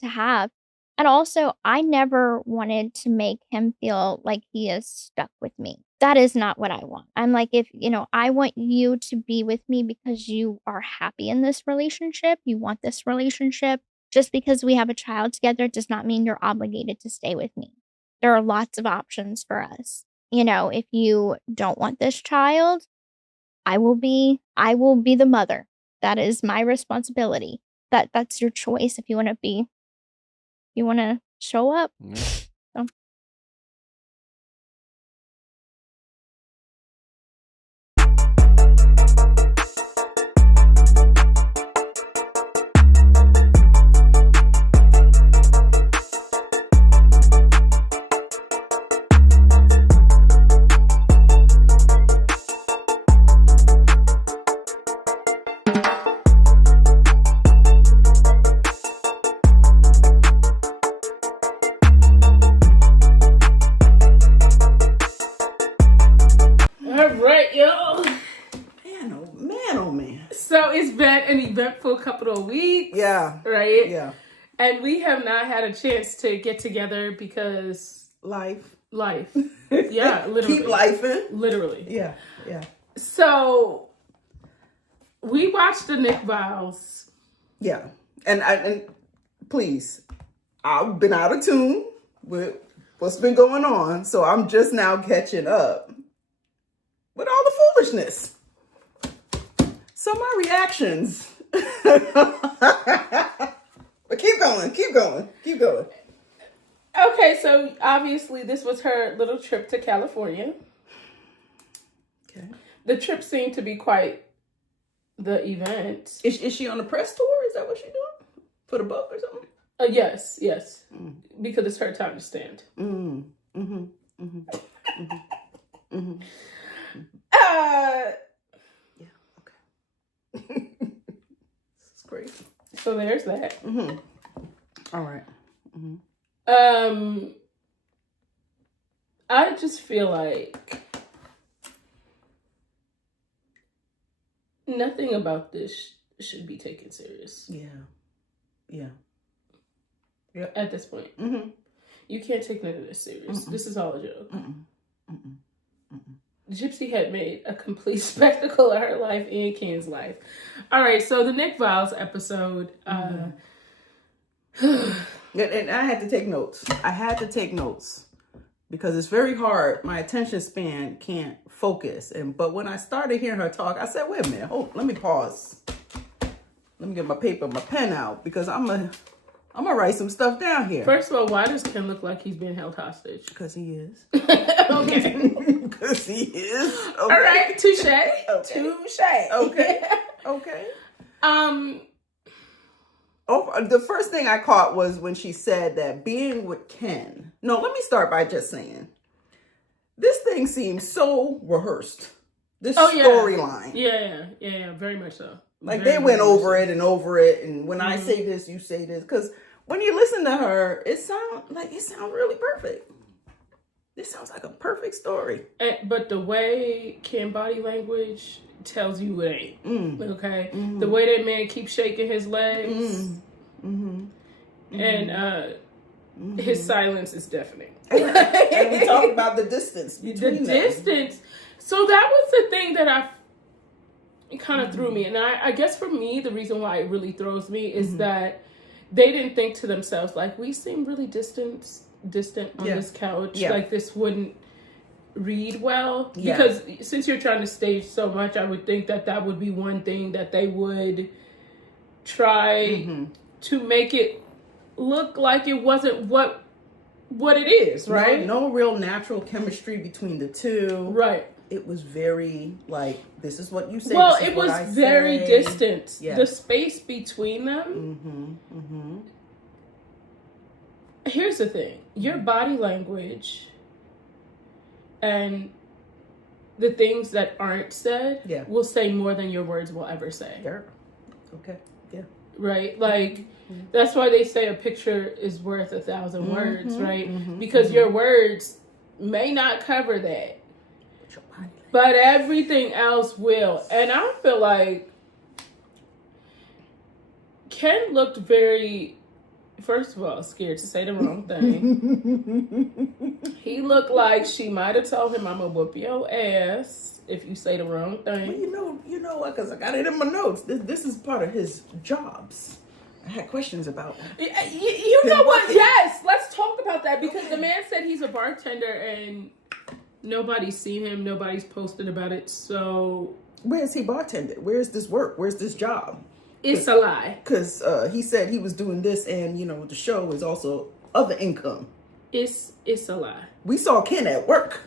to have. And also, I never wanted to make him feel like he is stuck with me. That is not what I want. I'm like, if, I want you to be with me because you are happy in this relationship, you want this relationship. Just because we have a child together does not mean you're obligated to stay with me. There are lots of options for us. If you don't want this child, I will be the mother. That is my responsibility. That's your choice if you wanna show up. Yeah. So All right, y'all. Man, oh man. So it's been an eventful couple of weeks. Yeah. Right? Yeah. And we have not had a chance to get together because Life. Yeah, literally. Keep lifing. Literally. Yeah. Yeah. So we watched the Nick Viall's. Yeah. And please, I've been out of tune with what's been going on, so I'm just now catching up with all the foolishness. So my reactions. But keep going. Okay, so obviously this was her little trip to California. Okay. The trip seemed to be quite the event. Is she on a press tour? Is that what she's doing? For the book or something? Yes. Because it's her time to stand. Yeah, okay. This is great. So there's that. All right. I just feel like nothing about this should be taken serious. Yeah. At this point. You can't take none of this serious. This is all a joke. Gypsy had made a complete spectacle of her life and Ken's life. All right, so the Nick Viall's episode. And I had to take notes. Because it's very hard. My attention span can't focus. But when I started hearing her talk, I said, wait a minute. Let me pause. Let me get my paper, my pen out, because I'm gonna write some stuff down here. First of all, why does Ken look like he's being held hostage? Because he is. Okay. Because he is. Okay. All right, touche. Okay. Touche. Okay. The first thing I caught was when she said that being with Ken. No, let me start by just saying, this thing seems so rehearsed. This storyline. Yeah, very much so. Like they went over it and over it, and when I say this, you say this. Because when you listen to her, it sounds really perfect. This sounds like a perfect story. But the way Ken body language tells you it ain't. Okay? The way that man keeps shaking his legs. And his silence is deafening. And we talked about the distance between them. So that was the thing that it kind of threw me. And I guess for me, the reason why it really throws me is that they didn't think to themselves, like, we seem really distant on this couch. Like, this wouldn't read well. Because since you're trying to stage so much, I would think that would be one thing that they would try to make it look like it wasn't what it is, right? No real natural chemistry between the two. Right. It was very, like, this is what you say. Well, it was very distant. Yes. The space between them. Here's the thing. Your body language and the things that aren't said will say more than your words will ever say. Okay. Yeah. Right? Like, that's why they say a picture is worth 1,000 words, right? Because your words may not cover that. But everything else will. And I feel like Ken looked very First of all, scared to say the wrong thing. He looked like she might have told him, "I'm gonna whoop your ass if you say the wrong thing." Well, you know what? Because I got it in my notes. This is part of his jobs. I had questions about that. You know what? Yes, let's talk about that, because the man said he's a bartender and nobody's seen him. Nobody's posted about it. So where's he bartended? Where's this work? Where's this job? It's a lie. Because he said he was doing this, and you know the show is also other income. It's a lie. We saw Ken at work.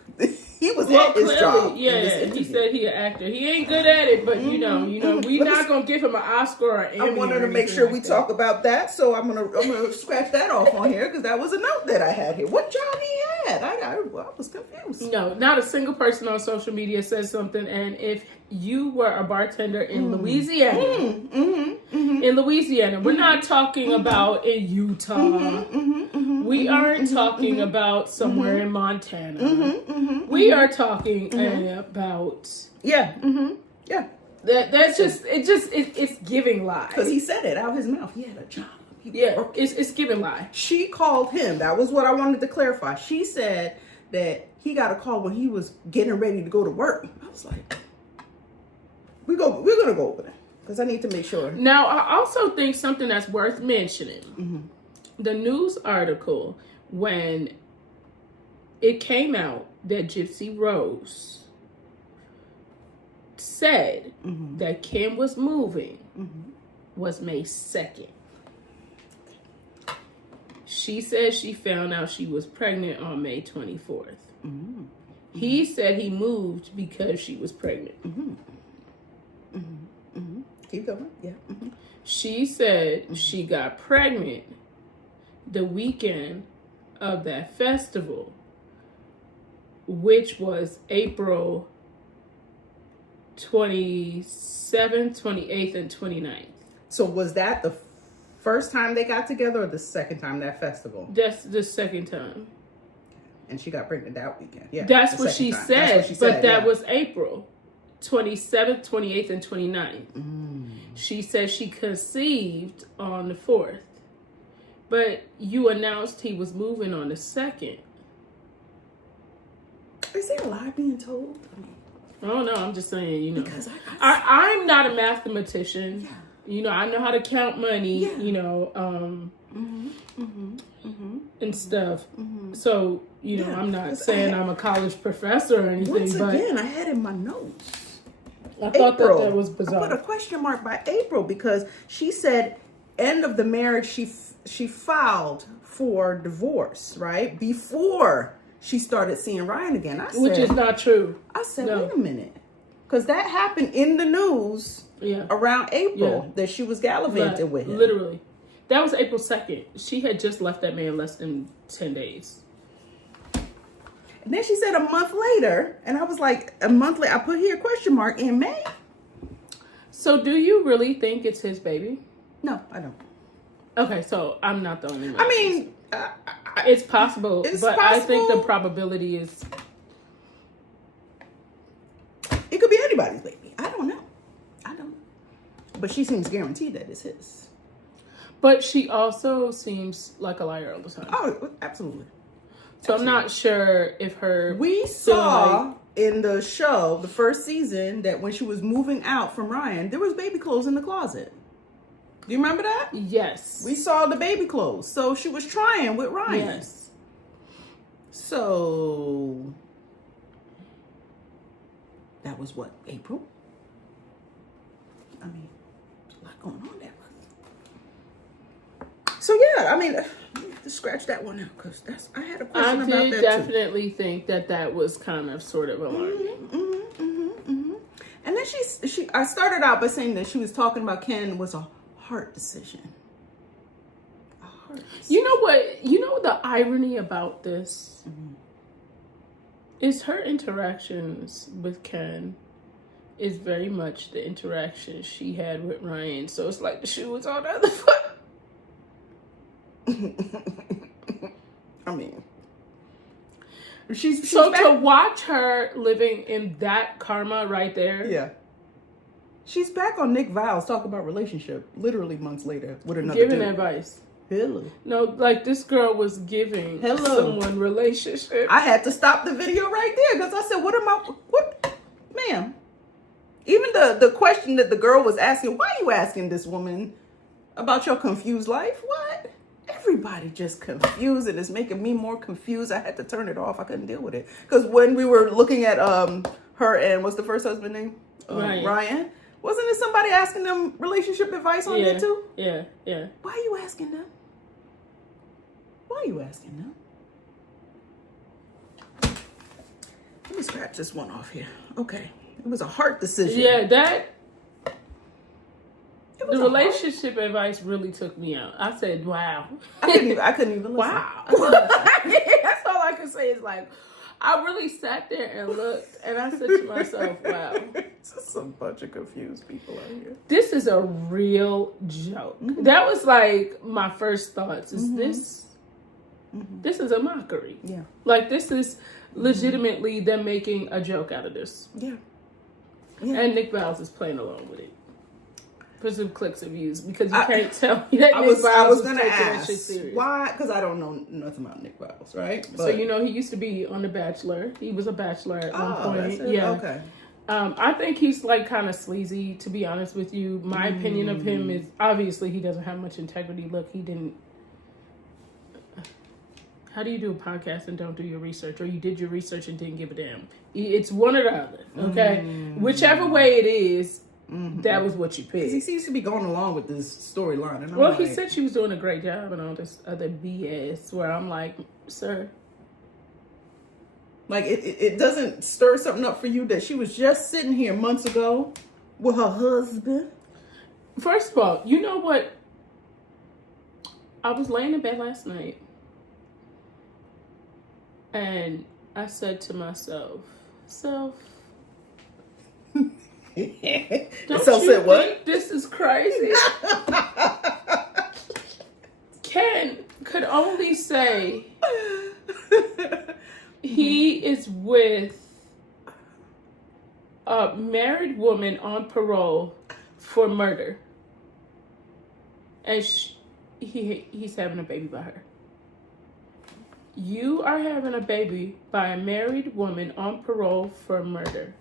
He was at his job. Yeah, he said he an actor. He ain't good at it, but you know, we not gonna give him an Oscar or an Emmy. I wanted to make sure we talk about that, so I'm gonna scratch that off on here because that was a note that I had here. What job he had? I was confused. No, not a single person on social media says something. And if you were a bartender in Louisiana, in Louisiana, we're not talking about in Utah. We aren't talking about somewhere in Montana. We are talking about yeah. That's just it's giving lies. Because he said it out his mouth. He had a job. It's giving lie. She called him. That was what I wanted to clarify. She said that he got a call when he was getting ready to go to work. I was like, we're gonna go over that because I need to make sure. Now, I also think something that's worth mentioning. The news article, when it came out that Gypsy Rose said that Kim was moving, was May 2nd. She said she found out she was pregnant on May 24th. He said he moved because she was pregnant. Keep going. Yeah. She said she got pregnant the weekend of that festival, which was April 27th, 28th, and 29th. So was that the first time they got together or the second time that festival? That's the second time. And she got pregnant that weekend. Yeah. That's what she said. But that was April 27th, 28th, and 29th. She said she conceived on the 4th. But you announced he was moving on the 2nd. Is there a lie being told? I don't know. I'm just saying, you know. Because I'm not a mathematician. Yeah. You know, I know how to count money, you know, and stuff. So, you know, I'm not saying I'm a college professor or anything. Once but again, I had in my notes. I thought that was bizarre. I put a question mark by April because she said end of the marriage, she filed for divorce, right? Before she started seeing Ryan again. I said, which is not true. I said, wait a minute. Because that happened in the news around April that she was gallivanting with him. Literally. That was April 2nd. She had just left that man less than 10 days. And then she said a month later, and I was like, a month later, I put here a question mark in May. So do you really think it's his baby? No, I don't. Okay, so I'm not the only one. I mean, it's possible, but I think the probability is... It could be anybody's baby. I don't know. But she seems guaranteed that it's his. But she also seems like a liar all the time. Oh, absolutely. So I'm not sure if her... We saw in the show, the first season, that when she was moving out from Ryan, there was baby clothes in the closet. Do you remember that? Yes. We saw the baby clothes. So she was trying with Ryan. Yes. So that was what, April? I mean, there's a lot going on there. So yeah, I mean, just scratch that one out because I had a question about that too. I did definitely think that was kind of sort of alarming. And then I started out by saying that she was talking about Ken was a heart decision. A heart decision. You know what? You know the irony about this is her interactions with Ken is very much the interaction she had with Ryan. So it's like the shoe was on the other foot. I mean, she's so back. To watch her living in that karma right there. Yeah. She's back on Nick Viall's talk about relationship literally months later with another giving dude. Advice. Hello. No, like this girl was giving someone relationship. I had to stop the video right there because I said, what, ma'am? Even the question that the girl was asking, why are you asking this woman about your confused life? What? Everybody just confused, and it's making me more confused. I had to turn it off. I couldn't deal with it. Because when we were looking at her and what's the first husband name? Ryan. Wasn't it somebody asking them relationship advice on there too? Yeah. Why are you asking them? Why are you asking them? Let me scratch this one off here. Okay. It was a hard decision. Yeah, the relationship advice really took me out. I said, wow. I couldn't even listen. Wow. That's all I can say is like, I really sat there and looked, and I said to myself, wow. It's just a bunch of confused people out here. This is a real joke. Mm-hmm. That was like my first thoughts. Is this is a mockery. Yeah. Like this is legitimately them making a joke out of this. Yeah. And Nick Viall is playing along with it. For some clicks and views, because you can't tell me that Nick Viall was going to ask why, because I don't know nothing about Nick Viall, right? But, so you know he used to be on The Bachelor. He was a bachelor at one point. Yeah. Okay. I think he's like kind of sleazy, to be honest with you. My opinion of him is obviously he doesn't have much integrity. Look, he didn't. How do you do a podcast and don't do your research, or you did your research and didn't give a damn? It's one or the other. Okay, whichever way it is. That was what you picked. Because he seems to be going along with this storyline. Well, he said she was doing a great job and all this other BS where I'm like, sir. Like, it doesn't stir something up for you that she was just sitting here months ago with her husband? First of all, you know what? I was laying in bed last night and I said to myself, don't so you said what? think this is crazy? Ken could only say he is with a married woman on parole for murder, and he's having a baby by her. You are having a baby by a married woman on parole for murder.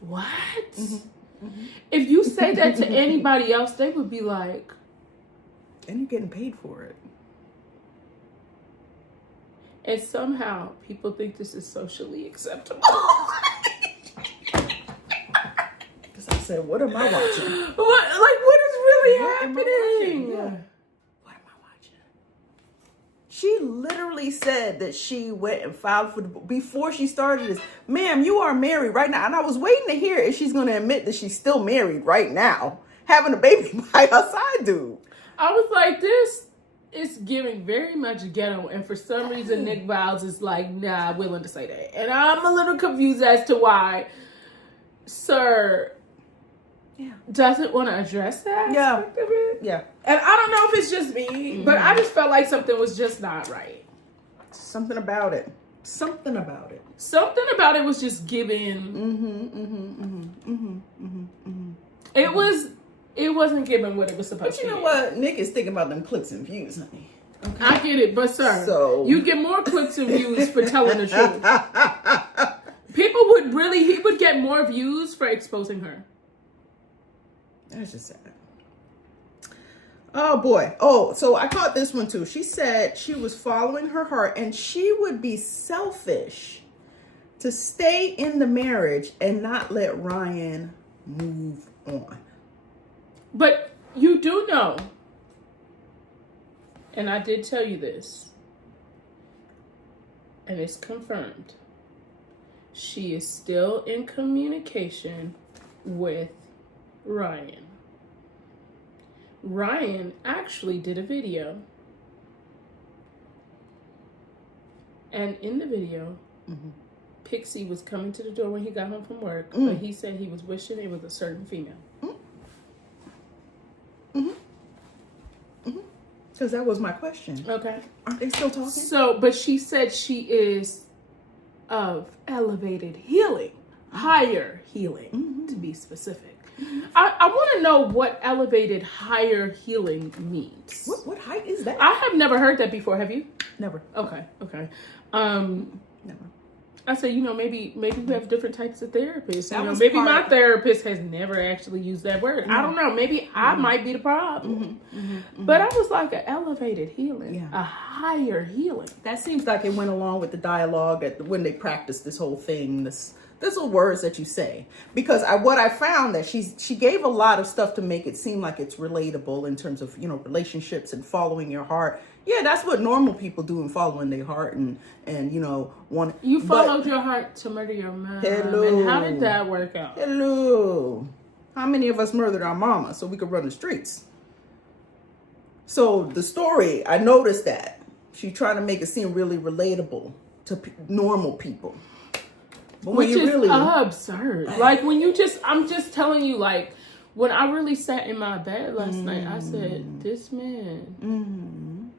What? If you say that to anybody else, they would be like, and you're getting paid for it. And somehow people think this is socially acceptable. Because I said, what am I watching? What is really happening? She literally said that she went and filed for before she started this. Ma'am, you are married right now. And I was waiting to hear if she's going to admit that she's still married right now, having a baby by her side dude. I was like, this is giving very much ghetto. And for some reason, Nick Viall is like, nah, willing to say that. And I'm a little confused as to why Sir doesn't want to address that aspect of it. Yeah. And I don't know if it's just me, but I just felt like something was just not right. Something about it. Something about it. Something about it was just giving. It wasn't giving what it was supposed to be. But you know what? Nick is thinking about them clicks and views, honey. Okay. I get it, but sir, you get more clicks and views for telling the truth. He would get more views for exposing her. That's just sad. Oh boy. Oh, so I caught this one too. She said she was following her heart and she would be selfish to stay in the marriage and not let Ryan move on. But you do know, and I did tell you this, and it's confirmed, she is still in communication with Ryan. Ryan actually did a video. And in the video, Pixie was coming to the door when he got home from work, but he said he was wishing it was a certain female. Because that was my question. Okay. Aren't they still talking? So, but she said she is of elevated healing, higher healing, to be specific. I want to know what elevated higher healing means. What height is that? I have never heard that before. Have you? Never. Okay. Never. I say, maybe we have different types of therapists. Maybe my therapist has never actually used that word. I don't know. Maybe I might be the problem. But I was like, an elevated healing, a higher healing. That seems like it went along with the dialogue when they practiced this whole thing. These are words that you say, because what I found that she gave a lot of stuff to make it seem like it's relatable in terms of relationships and following your heart. Yeah, that's what normal people do in following their heart and want. You followed your heart to murder your mom. Hello. And how did that work out? Hello. How many of us murdered our mama so we could run the streets? So the story, I noticed that she tried to make it seem really relatable to normal people. But Which is absurd. Like I'm just telling you, like when I really sat in my bed last night, I said, this man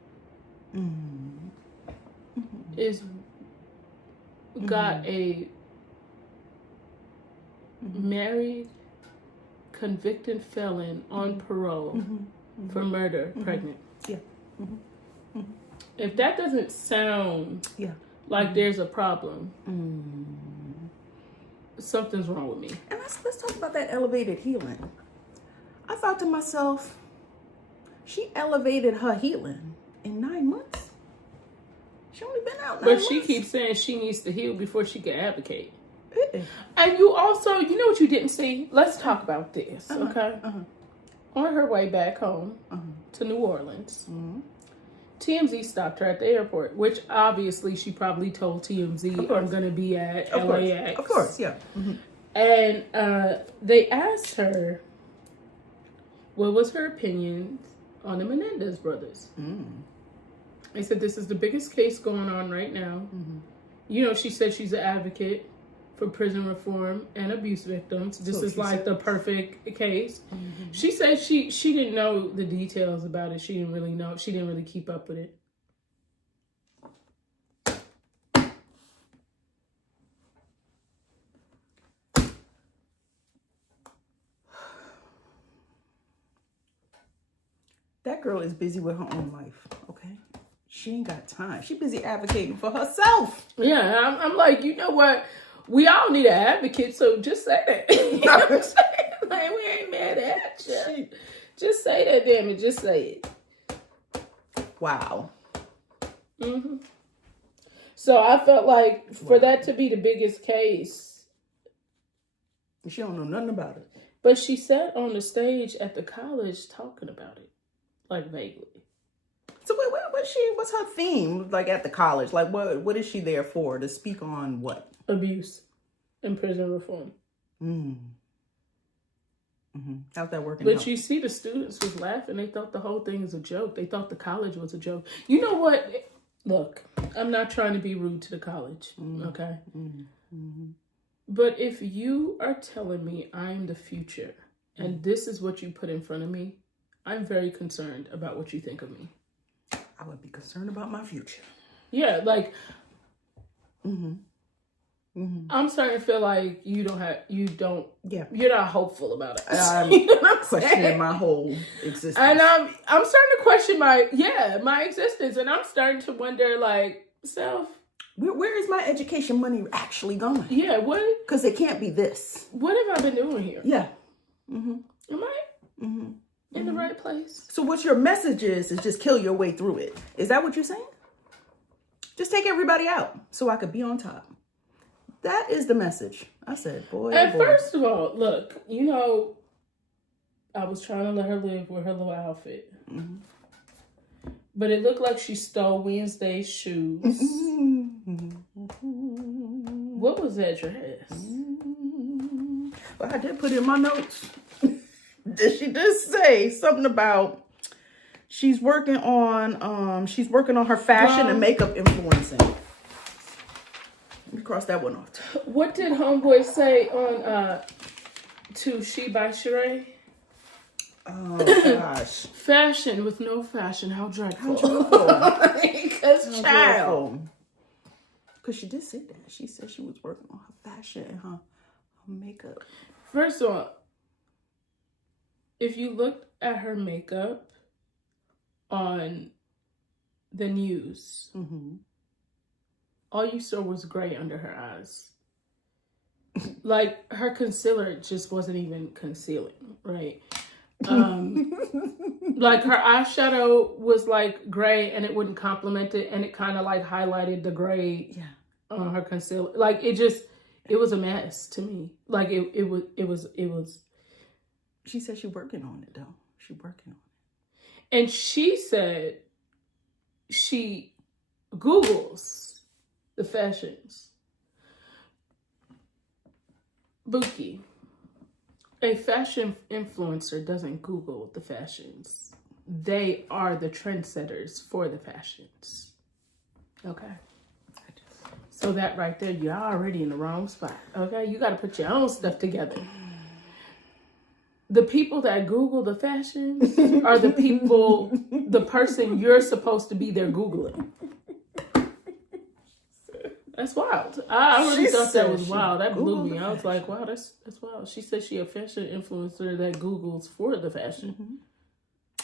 is got a married, convicted felon on parole for murder, pregnant. Yeah. If that doesn't sound like there's a problem, something's wrong with me. And let's talk about that elevated healing. I thought to myself, she elevated her healing in 9 months. She only been out 9 months. But she keeps saying she needs to heal before she can advocate. And you also, you know what you didn't see? Let's talk about this, okay? On her way back home to New Orleans, TMZ stopped her at the airport, which obviously she probably told TMZ, I'm going to be at LAX. Of course, yeah. And they asked her, what was her opinion on the Menendez brothers? They said, this is the biggest case going on right now. She said she's an advocate for prison reform and abuse victims. This is like the perfect case. She said she didn't know the details about it. She didn't really know. She didn't really keep up with it. That girl is busy with her own life, okay? She ain't got time. She busy advocating for herself. Yeah, I'm like, you know what? We all need an advocate, so just say that. You know what I'm saying? Like, we ain't mad at you. Just say that, damn it. Just say it. Wow. So I felt like for that to be the biggest case. She don't know nothing about it. But she sat on the stage at the college talking about it. Like, vaguely. So what's her theme, like, at the college? Like, what is she there for? To speak on what? Abuse and prison reform. How's that working But out? you see the students was laughing. They thought the whole thing was a joke. They thought the college was a joke. You know what? Look, I'm not trying to be rude to the college, okay? But if you are telling me I'm the future and this is what you put in front of me, I'm very concerned about what you think of me. I would be concerned about my future. Yeah, like, I'm starting to feel like you're not hopeful about it. I'm you know what I'm questioning saying? my whole existence. And I'm starting to question my existence, and I'm starting to wonder, like, self, where is my education money actually going? Yeah, what? Because it can't be this. What have I been doing here? Yeah. Am I in the right place? So what your message is just kill your way through it. Is that what you're saying? Just take everybody out so I could be on top. That is the message. I said, boy. And first of all, look, I was trying to let her live with her little outfit. But it looked like she stole Wednesday's shoes. What was that dress? Well, I did put in my notes. She did say something about she's working on her fashion and makeup influencing. Let me cross that one off. What did Homeboy say on to She by Sheree? Oh gosh. Fashion with no fashion. How dreadful. Because child. Because she did say that. She said she was working on her fashion and her makeup. First of all, if you looked at her makeup on the news, all you saw was gray under her eyes. Like, her concealer just wasn't even concealing, right? Like, her eyeshadow was like gray and it wouldn't complement it, and it kind of like highlighted the gray on her concealer. Like, it was a mess to me. Like, it was. She said she's working on it though. She's working on it. And she said she Googles the fashions. Buki, a fashion influencer doesn't Google the fashions. They are the trendsetters for the fashions. Okay. So that right there, you're already in the wrong spot. Okay. You got to put your own stuff together. The people that Google the fashions are the people, the person you're supposed to be there Googling. That's wild. I really thought that was wild. That blew me. I was like, wow, that's wild. She said she a fashion influencer that Googles for the fashion.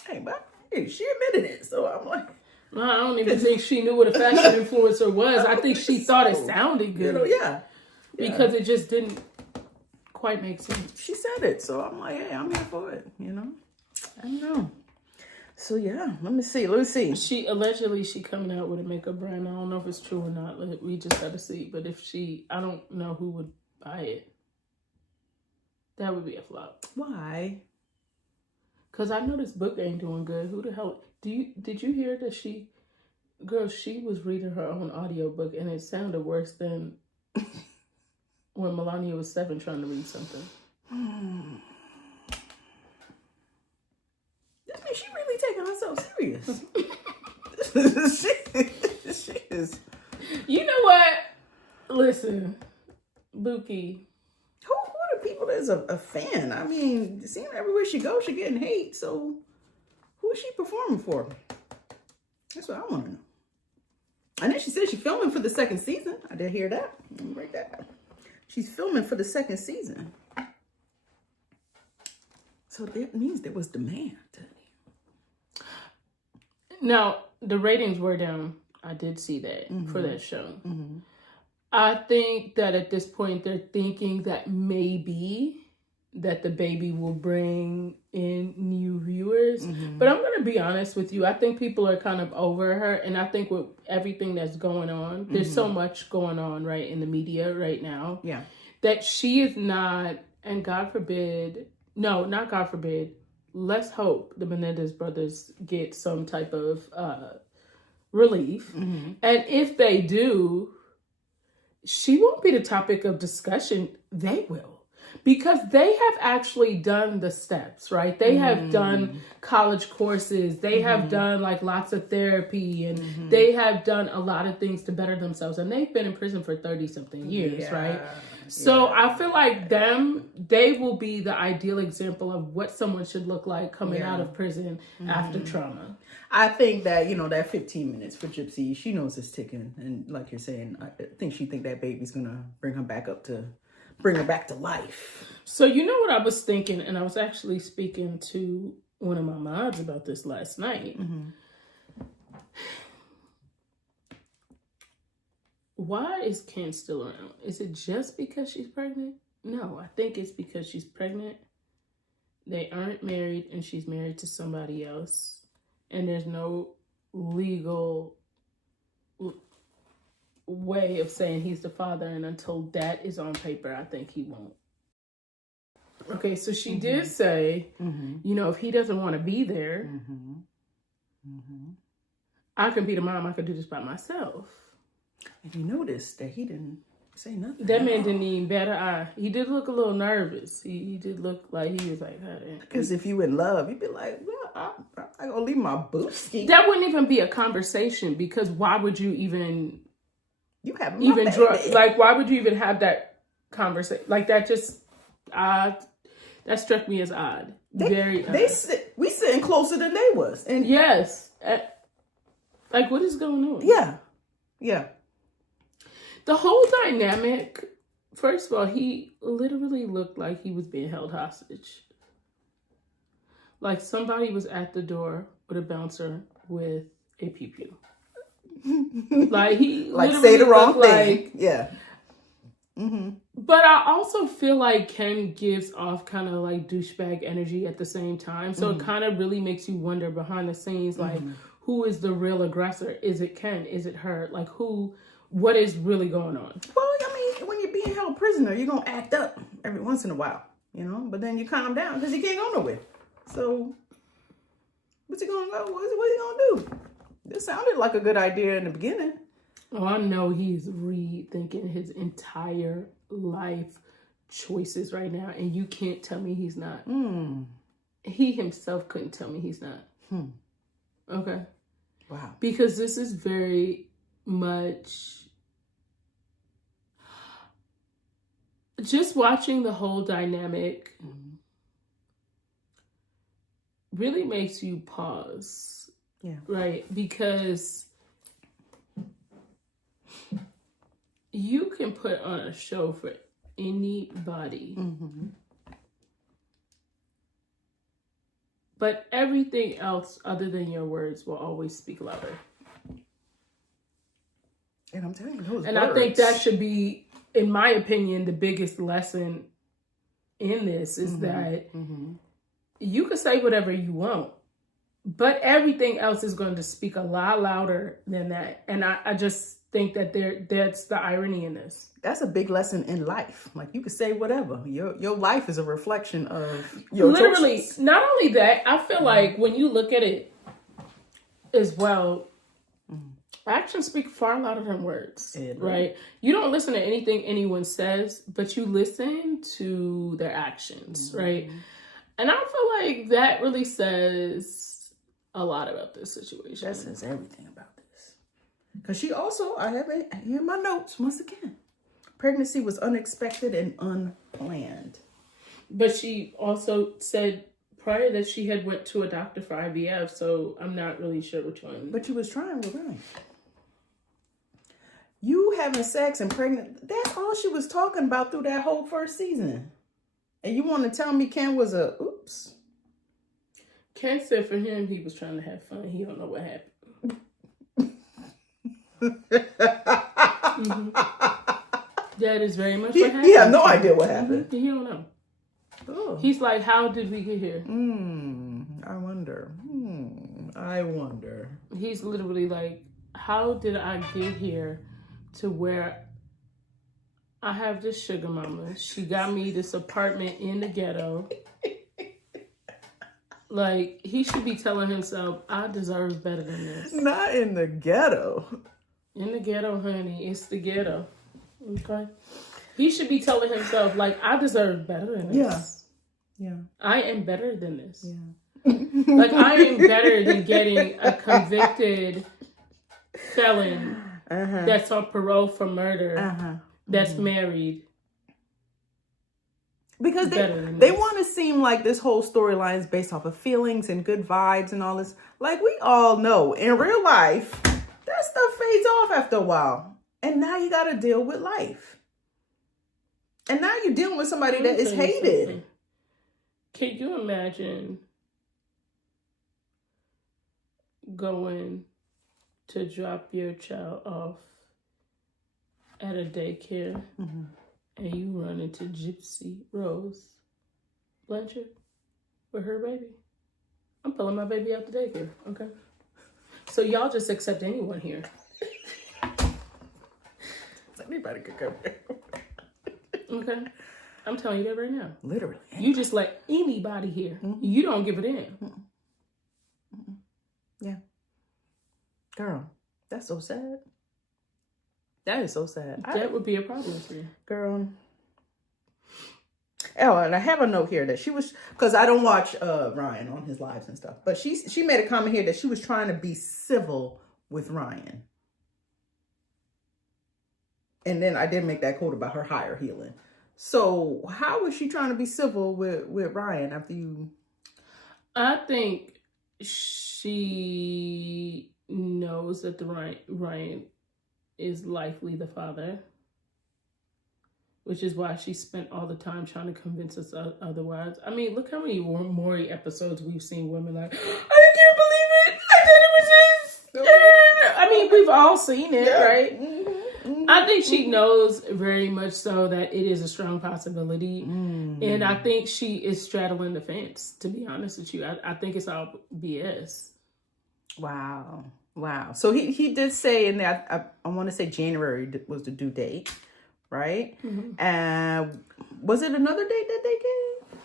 Hey, but she admitted it, so I'm like, I don't even think she knew what a fashion influencer was. I think she thought it sounded good. Because it just didn't quite make sense. She said it, so I'm like, hey, I'm here for it, I don't know. So yeah, let me see. She allegedly coming out with a makeup brand. I don't know if it's true or not. We just got to see. But if I don't know who would buy it. That would be a flop. Why? Because I know this book ain't doing good. Who the hell? Did you hear that she was reading her own audiobook and it sounded worse than when Melania was 7 trying to read something. That means she really taking herself serious. she is. You know what? Listen, Buki. Who are the people that's a fan? I mean, it seems everywhere she goes, she getting hate. So who is she performing for? That's what I want to know. And then she said she's filming for the 2nd season. I did hear that. Let me break that down. She's filming for the 2nd season. So that means there was demand. Now, the ratings were down. I did see that for that show. I think that at this point, they're thinking that maybe that the baby will bring in new viewers. But I'm going to be honest with you. I think people are kind of over her. And I think with everything that's going on, there's so much going on, right, in the media right now. Yeah. That she is not, and God forbid, no, not God forbid, let's hope the Menendez brothers get some type of relief. And if they do, she won't be the topic of discussion. They will. Because they have actually done the steps, right? They have done college courses. They have done like lots of therapy, and they have done a lot of things to better themselves. And they've been in prison for 30-something years, right? So I feel like they will be the ideal example of what someone should look like coming out of prison after trauma. I think that, that 15 minutes for Gypsy, she knows it's ticking. And like you're saying, I think she think that baby's going to bring her back to life. So you know what I was thinking, and I was actually speaking to one of my mods about this last night. Why is Ken still around? Is it just because she's pregnant? No, I think it's because she's pregnant. They aren't married, and she's married to somebody else. And there's no legal way of saying he's the father, and until that is on paper, I think he won't. Okay, so she did say, if he doesn't want to be there, I can be the mom. I could do this by myself. And you noticed that he didn't say nothing. That man didn't even bat an eye. He did look a little nervous. He did look like he was like, because if you in love, you'd be like, well, I'm gonna leave my boobski. That wouldn't even be a conversation, because why would you even? You have why would you even have that conversation? Like, that just that struck me as odd. Very odd. We sitting closer than they was, and yes, like, what is going on? Yeah. The whole dynamic. First of all, he literally looked like he was being held hostage. like somebody was at the door with a bouncer with a pew pew. Like he Like literally say the wrong looked thing. like, Yeah. Mm-hmm. but I also feel like Ken gives off kind of like douchebag energy at the same time. So it kind of really makes you wonder behind the scenes, like, who is the real aggressor? Is it Ken? Is it her? Like, what is really going on? Well, I mean, when you're being held prisoner, you're going to act up every once in a while, you know? But then you calm down because you can't go nowhere. So, what's he going to go? What's he going to do? This sounded like a good idea in the beginning. Oh, I know he's rethinking his entire life choices right now. And you can't tell me he's not. He himself couldn't tell me he's not. Okay. Wow. Because this is very much just watching the whole dynamic really makes you pause. Yeah. Right? Because you can put on a show for anybody. But everything else other than your words will always speak louder. And I'm telling you, those and words. I think that should be, in my opinion, the biggest lesson in this is that you can say whatever you want, but everything else is going to speak a lot louder than that. And I just think that that's the irony in this. That's a big lesson in life. Like, you can say whatever. Your life is a reflection of your Literally, choices. not only that, I feel like when you look at it as well, actions speak far louder than words, right? You don't listen to anything anyone says, but you listen to their actions, right? And I feel like that really says a lot about this situation. That says everything about this. Because she also, I have it here in my notes once again. Pregnancy was unexpected and unplanned. But she also said prior that she had went to a doctor for IVF, so I'm not really sure which one. But you was trying with Ryan. You having sex and pregnant, that's all she was talking about through that whole first season. And you want to tell me Ken was a oops? Ken said for him, he was trying to have fun. He don't know what happened. That is very much what happened. He had no idea what happened. He don't know. Oh. He's like, how did we get here? I wonder. I wonder. He's literally like, how did I get here to where I have this sugar mama? She got me this apartment in the ghetto. Like, he should be telling himself, I deserve better than this. Not in the ghetto. In the ghetto, honey. It's the ghetto. Okay? He should be telling himself, like, I deserve better than this. Yeah. I am better than this. Yeah. Like, I am better than getting a convicted felon that's on parole for murder, that's married. Because they want to seem like this whole storyline is based off of feelings and good vibes and all this. Like, we all know in real life, that stuff fades off after a while. And now you got to deal with life. And now you're dealing with somebody that is hated. Something. Can you imagine going to drop your child off at a daycare and you run into Gypsy Rose Blanchard with her baby? I'm pulling my baby out the daycare, okay? So y'all just accept anyone here. Anybody could come here. Okay? I'm telling you that right now. Literally. You just let anybody here. You don't give it in. Yeah. Girl, that's so sad. That is so sad. That would be a problem for you. Girl. Oh, and I have a note here that she was, because I don't watch Ryan on his lives and stuff, but she made a comment here that she was trying to be civil with Ryan. And then I did make that quote about her higher healing. So how was she trying to be civil with Ryan after you? I think she knows that Ryan is likely the father. which is why she spent all the time trying to convince us otherwise. I mean, look how many Maury episodes we've seen women like, I can't believe it. I thought it was his. I mean, we've all seen it, right? I think she knows very much so that it is a strong possibility. And I think she is straddling the fence, to be honest with you. I think it's all BS. Wow. So he did say in that, I want to say January was the due date, right? And was it another date that they gave?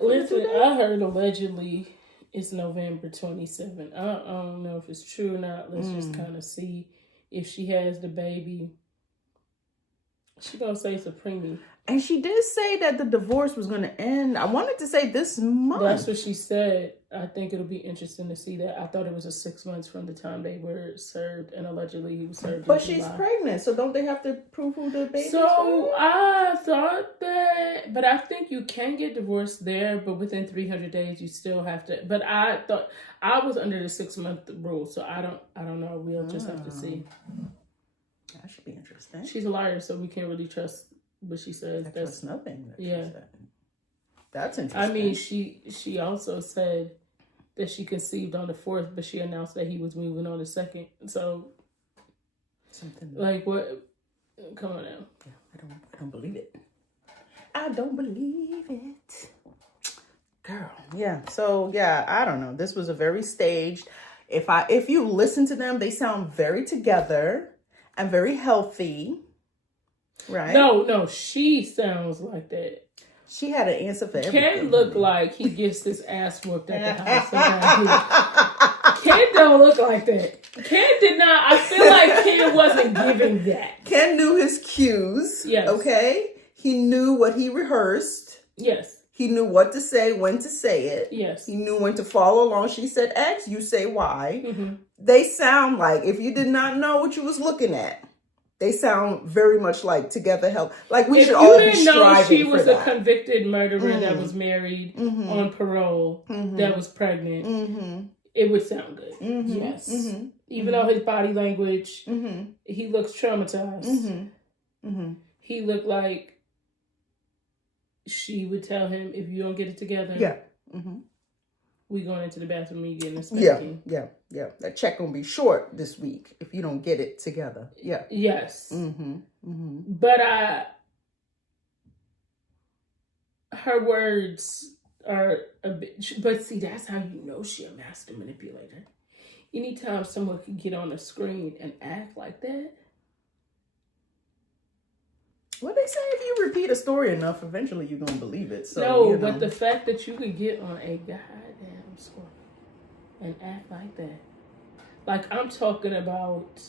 Listen, I heard allegedly it's November 27th. I don't know if it's true or not. Let's just kind of see if she has the baby. She gonna say it's a preemie. And she did say that the divorce was going to end. I wanted to say this month. That's what she said. I think it'll be interesting to see that. I thought it was a 6 months from the time they were served, and allegedly he was served. But she's pregnant, so don't they have to prove who the baby is? So I thought that, but I think you can get divorced there, but within 300 days you still have to. But I thought I was under the 6 month rule, so I don't know. We'll just have to see. That should be interesting. She's a liar, so we can't really trust what she says. That's nothing. That yeah, she said. That's interesting. I mean, she also said that she conceived on the 4th, but she announced that he was moving on the 2nd. So something like what? Come on now. Yeah, I don't believe it. I don't believe it, girl. Yeah. So yeah, I don't know. This was a very staged. If you listen to them, they sound very together and very healthy. Right? No, she sounds like that. She had an answer for everything. Ken looked like he gets his ass whooped at the house. Ken don't look like that. Ken did not. I feel like Ken wasn't giving that. Ken knew his cues. Yes. Okay? He knew what he rehearsed. Yes. He knew what to say, when to say it. Yes. He knew when to follow along. She said X, you say Y. Mm-hmm. They sound like, if you did not know what you was looking at, they sound very much like together help. Like we should all be striving for that. If you didn't know she was a convicted murderer that was married on parole, that was pregnant, it would sound good. Yes. Even though his body language, he looks traumatized. He looked like she would tell him, if you don't get it together, we going into the bathroom and getting a spanking. Yeah. That check gonna be short this week if you don't get it together. Yeah. Yes. But her words are a bit. But see, that's how you know she a master manipulator. Anytime someone can get on a screen and act like that. Well, they say if you repeat a story enough, eventually you're gonna believe it. So no, but the fact that you could get on a goddamn screen and act like that. Like, I'm talking about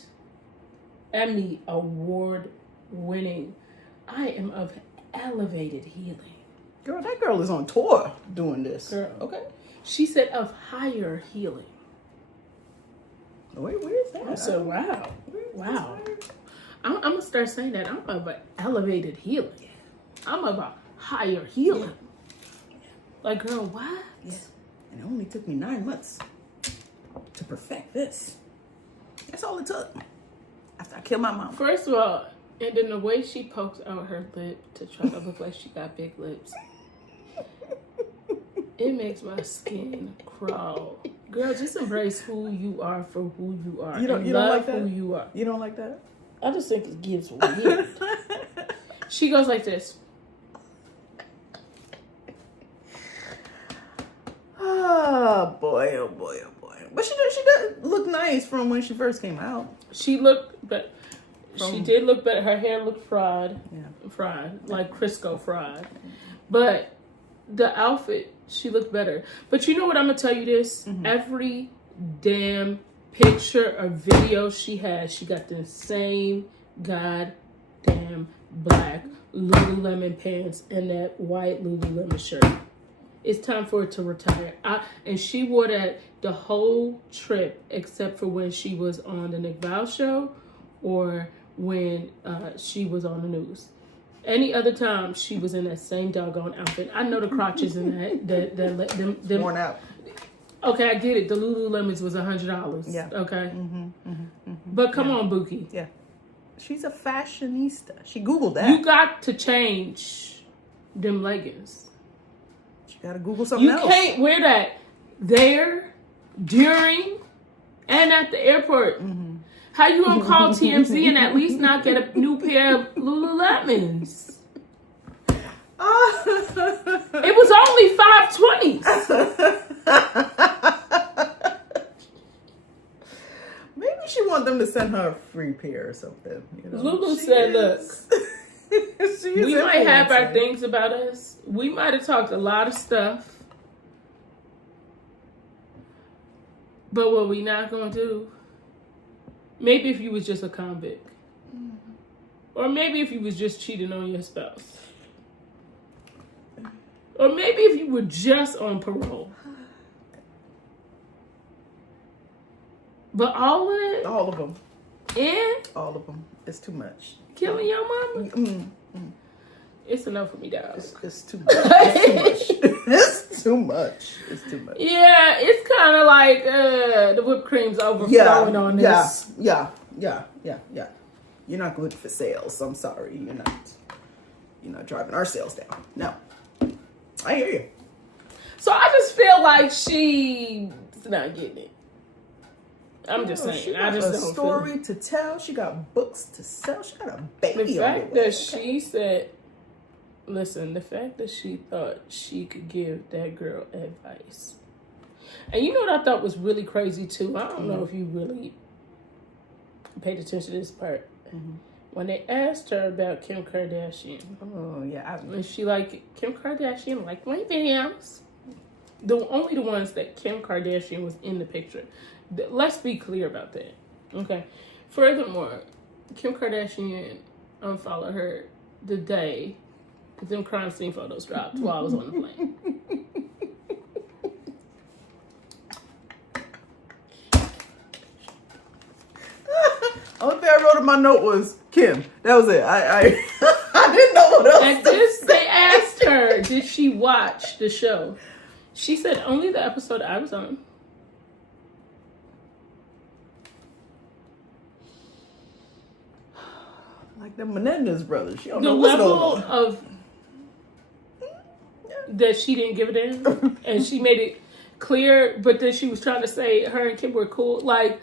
Emmy award winning. I am of elevated healing. Girl, that girl is on tour doing this. Girl. Okay. She said of higher healing. Wait, where is that? I said, wow. Wow. I'm going to start saying that. I'm of an elevated healing. I'm of a higher healing. Like, girl, what? Yeah. And it only took me 9 months to perfect this. That's all it took. After I killed my mom. First of all, and then the way she pokes out her lip to try to look like she got big lips, it makes my skin crawl. Girl, just embrace who you are for who you are. You don't like that? Who you are. You don't like that? I just think it gives weird. She goes like this. Oh boy, oh boy, oh boy. But she does look nice from when she first came out. She looked, but she did look better. Her hair looked fried. Yeah. Fried. Like Crisco fried. But the outfit, she looked better. But you know what? I'm going to tell you this. Every damn picture or video she has, she got the same goddamn black Lululemon pants and that white Lululemon shirt. It's time for her to retire. And she wore that the whole trip except for when she was on the Nick Viall show or when she was on the news. Any other time she was in that same doggone outfit. I know the crotches in that them worn out. Okay, I get it. The Lululemons was $100. Yeah. Okay. But come on, Buki. Yeah. She's a fashionista. She Googled that. You got to change them leggings. She got to Google something else. You can't wear that there, during, and at the airport. Mm-hmm. How you gonna call TMZ and at least not get a new pair of Lululemons? It was only $5.20. Maybe she want them to send her a free pair or something. You know? Lulu said, "Look, we might have our influencing. things about us. We might have talked a lot of stuff, but what we not gonna do? Maybe if you was just a convict, or maybe if you was just cheating on your spouse." Or maybe if you were just on parole. But all of it? All of them. And? All of them. It's too much. Killing your mama? It's enough for me, dog. It's too much. It's too much. It's too much. It's too much. Yeah, it's kind of like the whipped cream's overflowing on this. Yeah. You're not good for sales. I'm sorry. You're not driving our sales down. No. I hear you. So I just feel like she's not getting it. I'm just saying. She I got just a don't story feel it. to tell. She got books to sell. She got a baby The on fact the way. that she said, listen, the fact that she thought she could give that girl advice. And you know what I thought was really crazy too? I don't know if you really paid attention to this part. Mm-hmm. When they asked her about Kim Kardashian. Oh, yeah. And she like, Kim Kardashian liked my videos. Only the ones that Kim Kardashian was in the picture. Let's be clear about that. Okay. Furthermore, Kim Kardashian unfollowed her the day that them crime scene photos dropped while I was on the plane. Only thing I wrote in my note was Kim. That was it. I didn't know what else. And this, they asked her, did she watch the show? She said only the episode I was on. Like the Menendez brothers. She don't The know what's level going on. of that she didn't give a damn, and she made it clear, but then she was trying to say her and Kim were cool. Like,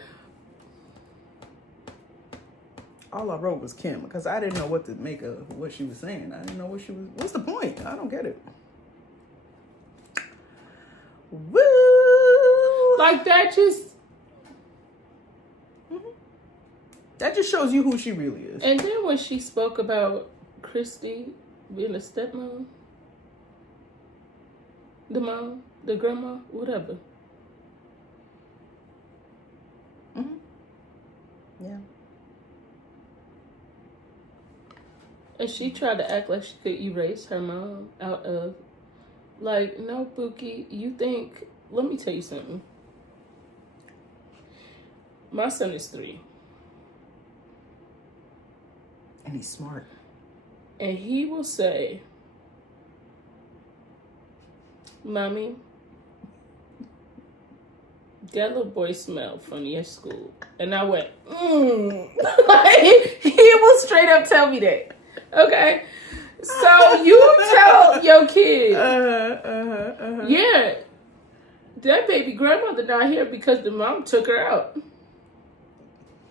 all I wrote was Kim because I didn't know what to make of what she was saying. I didn't know what she was. What's the point? I don't get it. Woo! like that just. That just shows you who she really is. And then when she spoke about Christy being a stepmom, the mom, the grandma, whatever. Yeah. And she tried to act like she could erase her mom out of, like, no, Pookie, you think, let me tell you something. My son is 3. And he's smart. And he will say, Mommy, that little boy smelled funny at school. And I went, Like, he will straight up tell me that. Okay? So you tell your kid, yeah, that baby grandmother not here because the mom took her out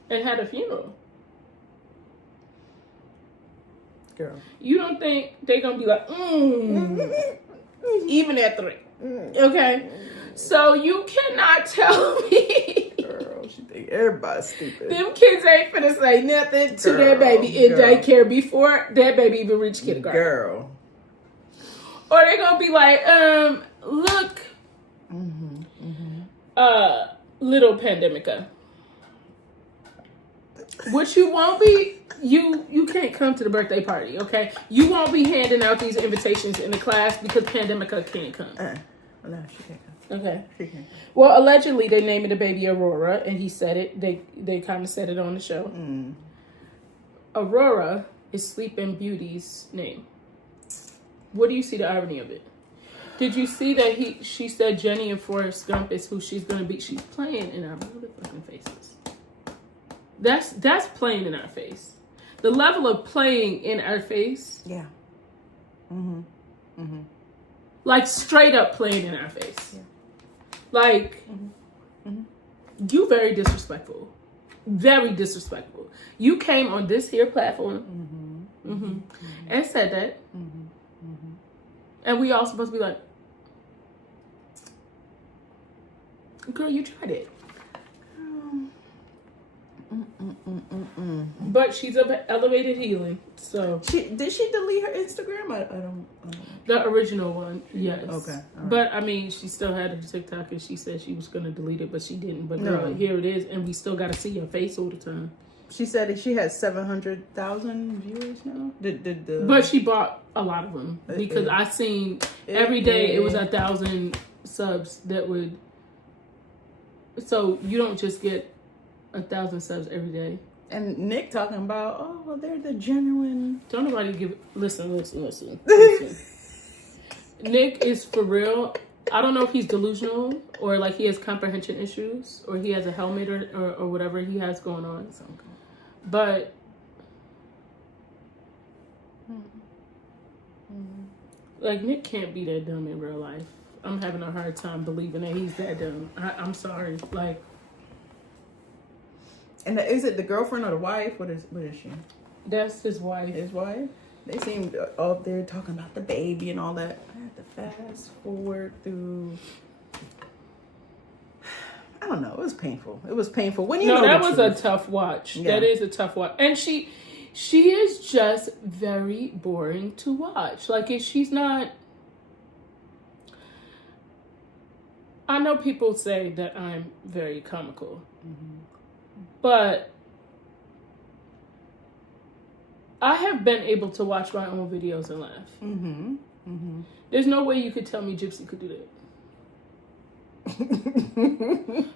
and had a funeral. Girl. You don't think they're going to be like, even at 3. Okay? So you cannot tell me. Girl, she think everybody's stupid. Them kids ain't finna say nothing to that baby in daycare before that baby even reach kindergarten. Girl. Or they're going to be like, look, little pandemica. What you won't be, you can't come to the birthday party, okay? You won't be handing out these invitations in the class because pandemica can't come. No, she can't come. Okay. She can't come. Well, allegedly they named the baby Aurora, and he said it. They kind of said it on the show. Aurora is Sleeping Beauty's name. What do you see the irony of it? Did you see that she said Jenny and Forrest Gump is who she's gonna be? She's playing in our motherfucking faces. That's playing in our face. the level of playing in our face. Yeah. Like straight up playing in our face. Yeah. Like, you very disrespectful. Very disrespectful. You came on this here platform and said that. And we all supposed to be like, girl, you tried it. But she's up at Elevated Healing, so Did she delete her Instagram? I don't. the original one, yes. Okay, all right. But I mean, she still had her TikTok, and she said she was gonna delete it, but she didn't. But girl, here it is, and we still gotta see your face all the time. She said that she has 700,000 viewers now. But she bought a lot of them because I seen every day it was 1,000 subs that would. So you don't just get 1,000 subs every day. And Nick talking about, oh well, they're the genuine. Don't nobody give. Listen. Nick is for real. I don't know if he's delusional or like he has comprehension issues or he has a helmet or whatever he has going on. But like Nick can't be that dumb in real life. I'm having a hard time believing that he's that dumb. I'm sorry. Like, and is it the girlfriend or the wife? What is she? that's his wife. His wife? They seemed up there talking about the baby and all that. I had to fast forward through. I don't know. It was painful. It was painful. When you know that the was truth. a tough watch. Yeah. That is a tough watch. And she is just very boring to watch. Like, if she's not. I know people say that I'm very comical, but I have been able to watch my own videos and laugh. There's no way you could tell me Gypsy could do that.